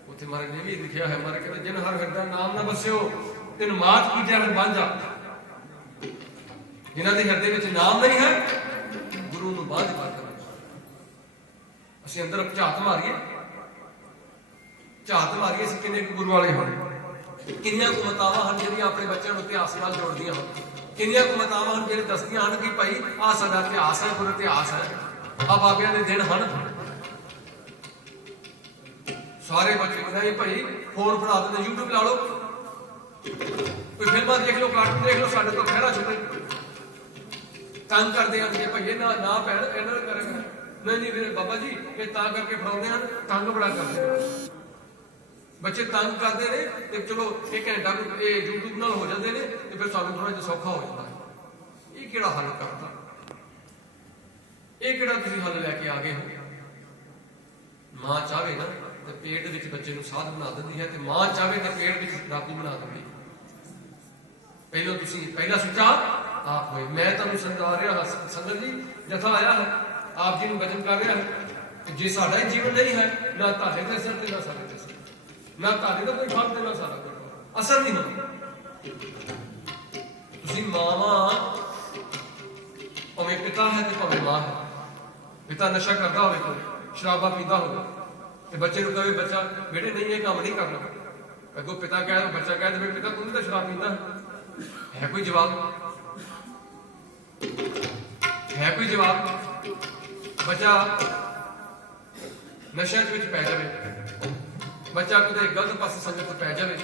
ਉੱਥੇ ਮਾਰੇ ਨੇ ਵੀ ਲਿਖਿਆ ਹੈ ਮਾਰੇ ਕਹਿੰਦਾ, ਜਿਨ ਹਰ ਹਿਰਦਾ ਨਾਮ ਨਾ ਬਸਿਓ, ਤਿਨ ਮਾਤ ਕੀ ਜਨ ਬਾਂਝਾ। ਜਿਨ੍ਹਾਂ ਦੇ ਹਿਰਦੇ ਵਿੱਚ ਨਾਮ ਨਹੀਂ ਹੈ, ਗੁਰੂ ਨੂੰ ਬਾਂਝ ਪਾ ਕਰ ਅਸੀਂ ਅੰਦਰ ਝਾਤ ਮਾਰੀਏ। ਝਾਤ ਮਾਰੀਏ, ਅਸੀਂ ਕਿੰਨੇ ਕੁ ਗੁਰੂ ਵਾਲੇ ਹੋਣੇ। ਹਾਂ ਕਿੰਨੀਆਂ ਕੁ ਹਨ ਜਿਹੜੀਆਂ ਆਪਣੇ ਬੱਚਿਆਂ ਨੂੰ ਇਤਿਹਾਸ ਨਾਲ ਜੋੜਦੀਆਂ ਹਨ? ਕਿੰਨੀਆਂ ਕੁ ਹਨ ਜਿਹੜੇ ਦੱਸਦੀਆਂ ਹਨ ਕਿ ਭਾਈ ਆਹ ਸਾਡਾ ਇਤਿਹਾਸ ਹੈ, ਗੁਰੂ ਇਤਿਹਾਸ ਹੈ। ਆ ਬਾਬਿਆਂ ਦੇ ਦਿਨ ਹਨ। ਸਾਰੇ ਬੱਚੇ ਕਹਿੰਦੇ ਭਾਈ ਫੋਨ ਫੜਾ ਦਿੰਦੇ YouTube ਲਾ ਲਓ। ਕੋਈ ਫਿਲਮਾਂ ਦੇਖ ਲਓ ਕਾਰਟੂਨ ਦੇਖ ਲਓ, ਸਾਡੇ ਤੋਂ ਖਹਿਰਾ ਛੁੱਟੇ ਤੰਗ ਕਰਦੇ ਹਨ ਕਿ ਭਾਈ ਨਾ ਨਾ ਪੈਣ ਇਹਨਾਂ ਨੂੰ ਕਰਾਂਗੇ। ਨਹੀਂ ਨਹੀਂ ਵੀਰੇ, ਬਾਬਾ ਜੀ, ਇਹ ਤਾਂ ਕਰਕੇ ਫੜਾਉਂਦੇ ਹਨ, ਤੰਗ ਬੜਾ ਕਰਦੇ ਹਨ ਬੱਚੇ ਤੰਗ ਕਰਦੇ ਨੇ ਤੇ ਚਲੋ ਇੱਕ ਘੰਟਾ ਇਹ YouTube ਨਾਲ ਹੋ ਜਾਂਦੇ ਨੇ ਤੇ ਫਿਰ ਸਾਨੂੰ ਥੋੜਾ ਜਿਹਾ ਸੌਖਾ ਹੋ ਜਾਂਦਾ ਹੈ। ਇਹ ਕਿਹੜਾ ਹੱਲ ਕਰਦਾ? ਇਹ ਕਿਹੜਾ ਤੁਸੀਂ ਹੱਲ ਲੈ ਕੇ ਆ ਗਏ ਹੋ? ਮਾਂ ਚਾਹਵੇ ਨਾ ਤੇ ਪੇਟ ਵਿੱਚ ਬੱਚੇ ਨੂੰ ਸਾਧ ਬਣਾ ਦਿੰਦੀ ਹੈ ਤੇ ਮਾਂ ਚਾਹਵੇ ਤੇ ਪੇਟ ਵਿੱਚ ਡਾਕੂ ਬਣਾ ਦਿੰਦੀ ਪਹਿਲਾਂ ਤੁਸੀਂ, ਪਹਿਲਾ ਸੁਚਾ ਆਪ ਹੋਏ। ਮੈਂ ਤੁਹਾਨੂੰ ਸਮਝਾ ਰਿਹਾ ਹਾਂ ਸੰਗਤ ਜੀ, ਜਥਾ ਆਇਆ ਹੈ। ਆਪ ਜੀ ਨੂੰ ਵਚਨ ਕਰ ਰਿਹਾ ਹੈ। ਜੇ ਸਾਡਾ ਹੀ ਜੀਵਨ ਨਹੀਂ ਹੈ, ਨਾ ਤੁਹਾਡੇ ਦੇ ਸਿਰ ਤੇ ਨਾ ਸਾਡੇ ਤੇ ਸਿਰ ਨਾ ਤੁਹਾਡੇ ਦਾ ਕੋਈ ਫ਼ਰਕ ਤੇ ਨਾ ਸਾਡਾ ਕੋਈ ਫ਼ਰਕ। ਅਸਰ ਨਹੀਂ ਹੁੰਦਾ ਤੁਸੀਂ ਮਾਵਾਂ ਭਾਵੇਂ ਪਿਤਾ ਹੈ ਤੇ ਭਾਵੇਂ ਮਾਂ ਹੈ ਪਿਤਾ ਨਸ਼ਾ ਕਰਦਾ ਹੋਵੇ ਕੋਈ ਸ਼ਰਾਬਾ ਪੀਂਦਾ ਹੋਵੇ ਤੇ ਬੱਚੇ ਨੂੰ ਕਹੇ ਬੱਚਾ ਬੇਟੇ ਨਹੀਂ ਇਹ ਕੰਮ ਨਹੀਂ ਕਰਨਾ ਅੱਗੋਂ ਪਿਤਾ ਕਹੇ ਬੱਚਾ ਕਹੇ ਤੇ ਪਿਤਾ ਤੂੰ ਤਾਂ ਸ਼ਰਾਬ ਪੀਂਦਾ ਹੈ। ਹੈ ਕੋਈ ਜਵਾਬ ਹੈ ਕੋਈ ਜਵਾਬ ਬੱਚਾ ਨਸ਼ਿਆਂ ਦੇ ਵਿੱਚ ਪੈ ਜਾਵੇ ਬੱਚਾ ਕਿਤੇ ਗਲਤ ਪਾਸੇ ਸੰਗਤ 'ਚ ਪੈ ਜਾਵੇ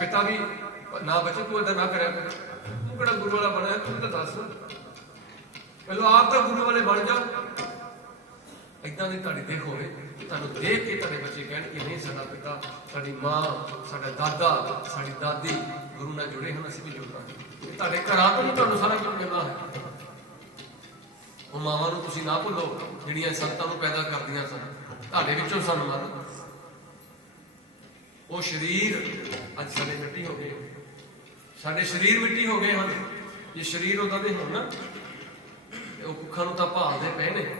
ਪਿਤਾ ਵੀ ਨਾ ਬੱਚੇ, ਤੂੰ ਏਦਾਂ ਨਾ ਕਰਿਆ ਤੂੰ ਕਿਹੜਾ ਗੁਰੂ ਵਾਲਾ ਬਣਿਆ? ਤੂੰ ਤਾਂ ਦੱਸ। ਪਹਿਲਾਂ ਆਪ ਤਾਂ ਗੁਰੂ ਵਾਲੇ ਬਣ ਜਾ। ਇਦਾਂ ਦੀ ਤੁਹਾਡੀ ਦੇਖ ਹੋਵੇ, ਤੁਹਾਨੂੰ ਦੇਖ ਕੇ ਤੁਹਾਡੇ ਬੱਚੇ ਕਹਿਣ ਕਿ ਨਹੀਂ, ਸਾਡਾ ਪਿਤਾ, ਸਾਡੀ ਮਾਂ, ਸਾਡਾ ਦਾਦਾ, ਸਾਡੀ ਦਾਦੀ ਗੁਰੂ ਨਾਲ ਜੁੜੇ ਹਨ ਅਸੀਂ ਵੀ ਜੁੜਨਾ ਇਹ ਤੁਹਾਡੇ ਘਰਾਂ ਤੋਂ ਹੀ ਤੁਹਾਨੂੰ ਸਾਰਾ ਕੁਝ ਮਿਲਣਾ ਹੈ। ਉਹ ਮਾਵਾਂ ਨੂੰ ਤੁਸੀਂ ਨਾ ਭੁੱਲੋ, ਜਿਹੜੀਆਂ ਸੰਤਾਂ ਨੂੰ ਪੈਦਾ ਕਰਦੀਆਂ ਸਨ, ਤੁਹਾਡੇ ਵਿੱਚੋਂ ਸਾਨੂੰ ਮਨ ਉਹ ਸਰੀਰ, ਅੱਜ ਸਾਡੇ ਮਿੱਟੀ ਹੋ ਗਏ। ਸਾਡੇ ਸਰੀਰ ਮਿੱਟੀ ਹੋ ਗਏ ਹਨ। ਜੇ ਸਰੀਰ ਉਹਦਾ ਦੇ ਹੋਣ ਉਹ ਕੁੱਖਾਂ ਨੂੰ ਤਾਂ ਭਾਲਦੇ ਪਏ ਨੇ।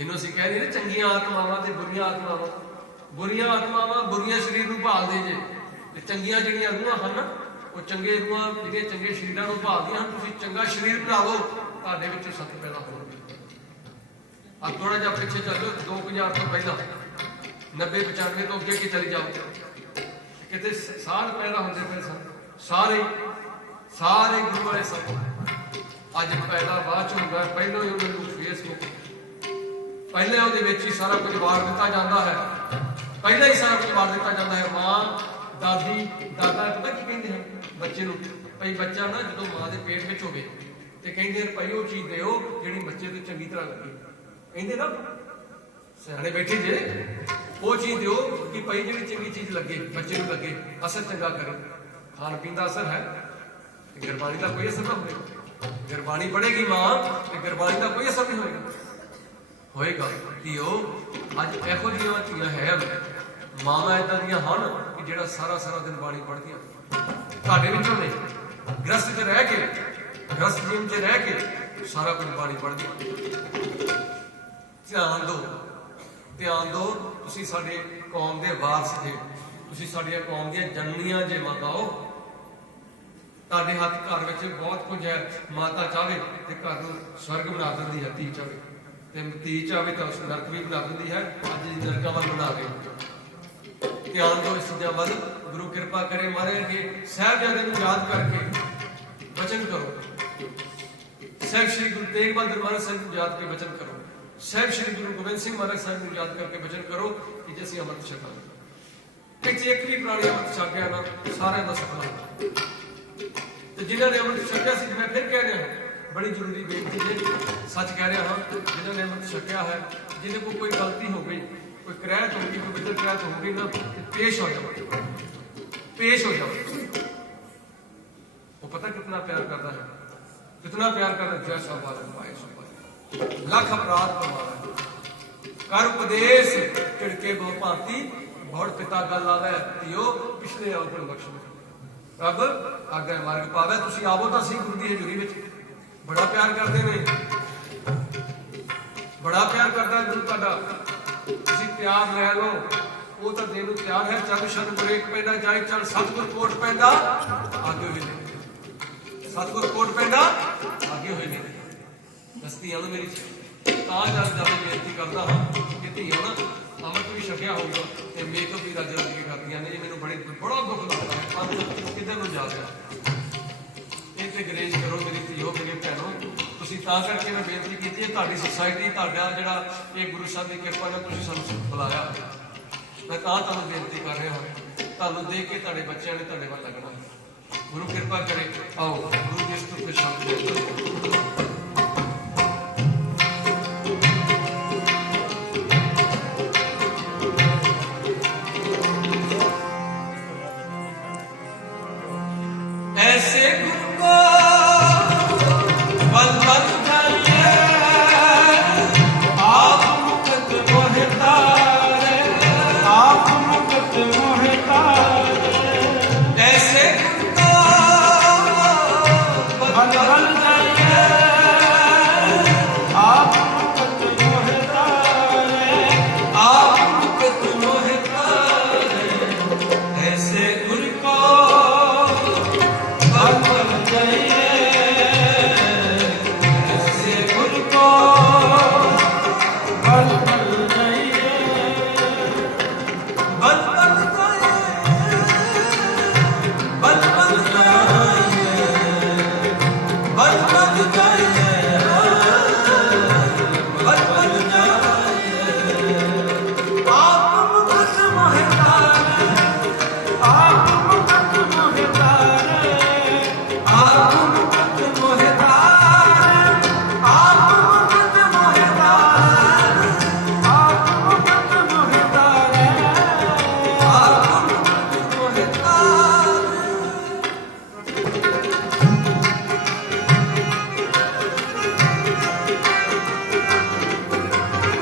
ਇਹਨੂੰ ਅਸੀਂ ਕਹਿੰਦੇ ਨੇ, ਚੰਗੀਆਂ ਆਤਮਾਵਾਂ ਤੇ ਬੁਰੀਆਂ ਆਤਮਾਵਾਂ। ਬੁਰੀਆਂ ਆਤਮਾਵਾਂ ਬੁਰੀਆਂ ਸਰੀਰ ਨੂੰ ਭਾਲਦੇ ਜੇ। ਤੇ ਚੰਗੀਆਂ ਜਿਹੜੀਆਂ ਰੂਹਾਂ ਹਨ, ਉਹ ਚੰਗੇ ਰੂਹਾਂ, ਜਿਹੜੀਆਂ ਚੰਗੇ ਸਰੀਰਾਂ ਨੂੰ ਭਾਲਦੀਆਂ ਹਨ, ਤੁਸੀਂ ਚੰਗਾ ਸਰੀਰ ਬਣਾ ਲਓ ਤੁਹਾਡੇ ਵਿੱਚ ਸਤ ਪੈਦਾ ਹੋਣਗੇ। ਆ ਥੋੜਾ ਜਿਹਾ ਪਿੱਛੇ ਚੱਲੋ 2000 ਤੋਂ ਪਹਿਲਾਂ। 90 95 ਤੋਂ ਅੱਗੇ ਕਿ ਚਲੀ ਜਾਓ। ਕਿਤੇ ਸ- ਪੈਦਾ ਹੁੰਦੇ ਪਏ ਸਨ। ਸਾਰੇ ਸਾਰੇ ਗੁਰੂ ਵਾਲੇ ਸਨ ਅੱਜ ਪੈਦਾ ਬਾਅਦ ਚ ਹੁੰਦਾ ਪਹਿਲਾਂ ਹੀ ਉਹਨਾਂ ਨੂੰ ਫੇਸਬੁੱਕ ਪਹਿਲਾਂ ਉਹਦੇ ਵਿੱਚ ਹੀ ਸਾਰਾ ਕੁਝ ਵਾਰ ਦਿੱਤਾ ਜਾਂਦਾ ਹੈ। ਪਹਿਲਾਂ ਹੀ ਸਾਰਾ ਕੁਝ ਵਾਰ ਦਿੱਤਾ ਜਾਂਦਾ ਹੈ। ਮਾਂ, ਦਾਦੀ, ਦਾਦਾ ਪਤਾ ਕੀ ਕਹਿੰਦੇ ਹਨ? ਬੱਚੇ ਨੂੰ, ਭਈ ਬੱਚਾ ਨਾ ਜਦੋਂ ਮਾਂ ਦੇ ਪੇਟ ਵਿੱਚ ਹੋਵੇ ਤੇ ਕਹਿੰਦੇ ਨੇ ਭਈ ਉਹ ਚੀਜ਼ ਦਿਓ ਜਿਹੜੀ ਬੱਚੇ ਨੂੰ ਚੰਗੀ ਤਰ੍ਹਾਂ ਲੱਗੇ। ਕਹਿੰਦੇ ਨਾ, ਸਿਆਣੇ ਬੈਠੇ ਜੇ ਉਹ ਚੀਜ਼ ਦਿਓ ਕਿ ਭਾਈ ਜਿਹੜੀ ਚੰਗੀ ਚੀਜ਼ ਲੱਗੇ, ਬੱਚੇ ਨੂੰ ਲੱਗੇ, ਅਸਰ ਚੰਗਾ ਕਰੇ। ਖਾਣ ਪੀਣ ਦਾ ਅਸਰ ਹੈ। ਗੁਰਬਾਣੀ ਦਾ ਕੋਈ ਅਸਰ ਨਾ ਹੋਵੇ। ਗੁਰਬਾਣੀ ਪੜੇਗੀ ਮਾਂ, ਤੇ ਗੁਰਬਾਣੀ ਦਾ ਕੋਈ ਅਸਰ ਨਹੀਂ ਹੋਏਗਾ। ਹੋਏਗਾ ਕਿ ਉਹ ਅੱਜ ਇਹੋ ਜਿਹੀਆਂ ਧੀਆਂ ਹੈ ਮਾਵਾਂ ਇਦਾਂ ਦੀਆਂ ਹਨ ਕਿ ਜਿਹੜਾ ਸਾਰਾ ਸਾਰਾ ਦਿਨ ਬਾਣੀ ਪੜ੍ਹਦੀਆਂ। ਤੁਹਾਡੇ ਵਿੱਚੋਂ ਨੇ ਗ੍ਰਸਤ 'ਚ ਰਹਿ ਕੇ ਗ੍ਰਸਤ ਜੀਵਨ 'ਚ ਰਹਿ ਕੇ ਸਾਰਾ ਕੁਝ ਬਾਣੀ ਪੜ੍ਹਦੀਆਂ। ਧਿਆਨ ਦਿਓ। ਧਿਆਨ ਦਿਓ, ਤੁਸੀਂ ਸਾਡੇ ਕੌਮ ਦੇ ਵਾਰਸ ਜੇ, ਤੁਸੀਂ ਸਾਡੀਆਂ ਕੌਮ ਦੀਆਂ ਜਨਨੀਆਂ ਜੇ ਮਾਤਾਓ ਤੁਹਾਡੇ ਹੱਥ ਘਰ ਵਿੱਚ ਬਹੁਤ ਕੁਝ ਹੈ, ਮਾਤਾ ਚਾਵੇ ਤੇ ਘਰ ਨੂੰ ਸਵਰਗ ਬਣਾ ਦਿੰਦੀ ਹੈ, ਧੀ ਚਾਵੇ ਤੇ ਧੀ ਚਾਵੇ ਤਾਂ ਉਸ ਨਰਕ ਵੀ ਬਣਾ ਦਿੰਦੀ ਹੈ, ਅੱਜ ਦੀ ਨਰਕਾਂ ਵੱਲ ਬਣਾ ਗਈ ਧਿਆਨ ਦਿਓ ਇਸ ਚੀਜ਼ਾਂ ਵੱਲ, ਗੁਰੂ ਕਿਰਪਾ ਕਰੇ ਮਾਰੇ ਕਿ ਸਾਹਿਬਜ਼ਾਦੇ ਨੂੰ ਯਾਦ ਕਰਕੇ ਵਚਨ ਕਰੋ। ਸਾਹਿਬ ਸ੍ਰੀ ਗੁਰੂ ਤੇਗ ਬਹਾਦਰ ਮਹਾਰਾਜ ਸਾਹਿਬ ਨੂੰ ਯਾਦ ਕੇ ਵਚਨ ਕਰੋ। ਸਾਹਿਬ ਸ੍ਰੀ ਗੁਰੂ ਗੋਬਿੰਦ ਸਿੰਘ ਮਹਾਰਾਜ ਸਾਹਿਬ ਨੂੰ ਯਾਦ ਕਰਕੇ ਵਚਨ ਕਰੋ ਕਿ ਜੇ ਅਸੀਂ ਅੰਮ੍ਰਿਤ ਛਕਾਂਗੇ ਇੱਕ ਇੱਕ ਵੀ ਪ੍ਰਾਣੀ ਅੰਮ੍ਰਿਤ ਛਕਿਆ ਨਾ, ਸਾਰਿਆਂ ਦਾ ਸਫਲ ਤੇ ਜਿਨ੍ਹਾਂ ਨੇ ਅੰਮ੍ਰਿਤ ਛਕਿਆ ਸੀ ਮੈਂ ਫਿਰ ਕਹਿ ਰਿਹਾ ਬੜੀ ਜ਼ਰੂਰੀ ਬੇਨਤੀ ਹੈ, ਸੱਚ ਕਹਿ ਰਿਹਾ ਹਾਂ, ਜਿਨ੍ਹਾਂ ਨੇ ਅੰਮ੍ਰਿਤ ਛਕਿਆ ਹੈ ਜਿਹਦੇ ਕੋਲ ਕੋਈ ਗਲਤੀ ਹੋ ਗਈ, ਕੋਈ ਕ੍ਰੈਤ ਹੋ ਗਈ, ਕੋਈ ਬਿਦਰ ਕ੍ਰੈਤ ਹੋ ਗਈ ਨਾ ਪੇਸ਼ ਹੋ ਜਾਓ। ਪੇਸ਼ ਹੋ ਜਾਓ। ਉਹ ਪਤਾ ਕਿੰਨਾ ਪਿਆਰ ਕਰਦਾ ਹੈ? ਕਿੰਨਾ ਪਿਆਰ ਕਰਦਾ ਜੈ ਸਭਾ ਪਾਏ ਸਭਾ ਲੱਖ ਅਪਰਾਧ ਪਵਾਵੇ ਕਰ ਉਪਦੇਸ਼ ਝਿੜਕੇ ਬਹੁ ਭਾਂਤੀ ਬੜ ਪਿਤਾ ਗੱਲ ਆਵੇ ਧਿਓ, ਪਿਛਲੇ ਆਉਣ ਬਖਸ਼ੋ ਰੱਬ ਆਗੇ ਮਾਰਗ ਪਾਵੇ, ਤੁਸੀਂ ਆਵੋ ਤਾਂ ਸਹੀ ਗੁਰੂ ਦੀ ਹਜ਼ੂਰੀ ਵਿੱਚ। ਬੜਾ ਪਿਆਰ ਕਰਦੇ ਨੇ। ਬੜਾ ਪਿਆਰ ਕਰਦਾ ਗੁਰੂ ਤੁਹਾਡਾ। ਤੁਸੀਂ ਪਿਆਰ ਲੈ ਲਓ। ਉਹ ਤਾਂ ਦੇਣ ਨੂੰ ਤਿਆਰ ਹੈ ਚੱਲ ਸ਼ਰ ਬ੍ਰੇਕ ਪੈਂਦਾ, ਜਾਏ ਚੱਲ ਸਤਿਗੁਰ ਕੋਟ ਪੈਂਦਾ ਆਗੇ ਹੋਏ ਨੇ। ਸਤਿਗੁਰ ਕੋਟ ਪੈਂਦਾ ਆਗੇ ਹੋਏ ਨੇ। ਦਸਤੀਆਂ ਨੂੰ ਮੇਰੀ ਤਾਂ ਜਦ ਜਦ ਬੇਨਤੀ ਕਰਦਾ ਹਾਂ ਕਿ ਧੀਆਂ ਨਾ ਅਮਰਤ ਵੀ ਛਕਿਆ ਹੋਊਗਾ ਤੇ ਮੇਕਅਪ ਵੀ ਰੱਜ ਰੱਜ ਕੇ ਕਰਦੀਆਂ ਨੇ। ਇਹ ਮੈਨੂੰ ਬੜੇ ਬੜਾ ਦੁੱਖ ਲੱਗਦਾ ਪਰ ਕਿੱਧਰ ਨੂੰ ਜਾ ਰਿਹਾ? ਇਹ ਤੇ ਗਰੇਜ ਕਰੋ, ਮੇਰੀ ਧੀਓ ਮੇਰੇ ਭੈਣੋ। ਤੁਸੀਂ ਤਾਂ ਕਰਕੇ ਮੈਂ ਬੇਨਤੀ ਕੀਤੀ ਹੈ, ਤੁਹਾਡੀ ਸੁਸਾਇਟੀ ਤੁਹਾਡਾ ਜਿਹੜਾ ਇਹ ਗੁਰੂ ਸਾਹਿਬ ਦੀ ਕਿਰਪਾ ਨਾਲ ਤੁਸੀਂ ਸਾਨੂੰ ਬੁਲਾਇਆ। ਮੈਂ ਤਾਂ ਤੁਹਾਨੂੰ ਬੇਨਤੀ ਕਰ ਰਿਹਾ ਹਾਂ। ਤੁਹਾਨੂੰ ਦੇਖ ਕੇ ਤੁਹਾਡੇ ਬੱਚਿਆਂ ਨੇ ਤੁਹਾਡੇ ਵੱਲ ਲੱਗਣਾ ਗੁਰੂ ਕਿਰਪਾ ਕਰੇ, ਆਓ, ਗੁਰੂ ਜੀ ਇਸ ਤੋਂ ਫਿਰ ਦੇ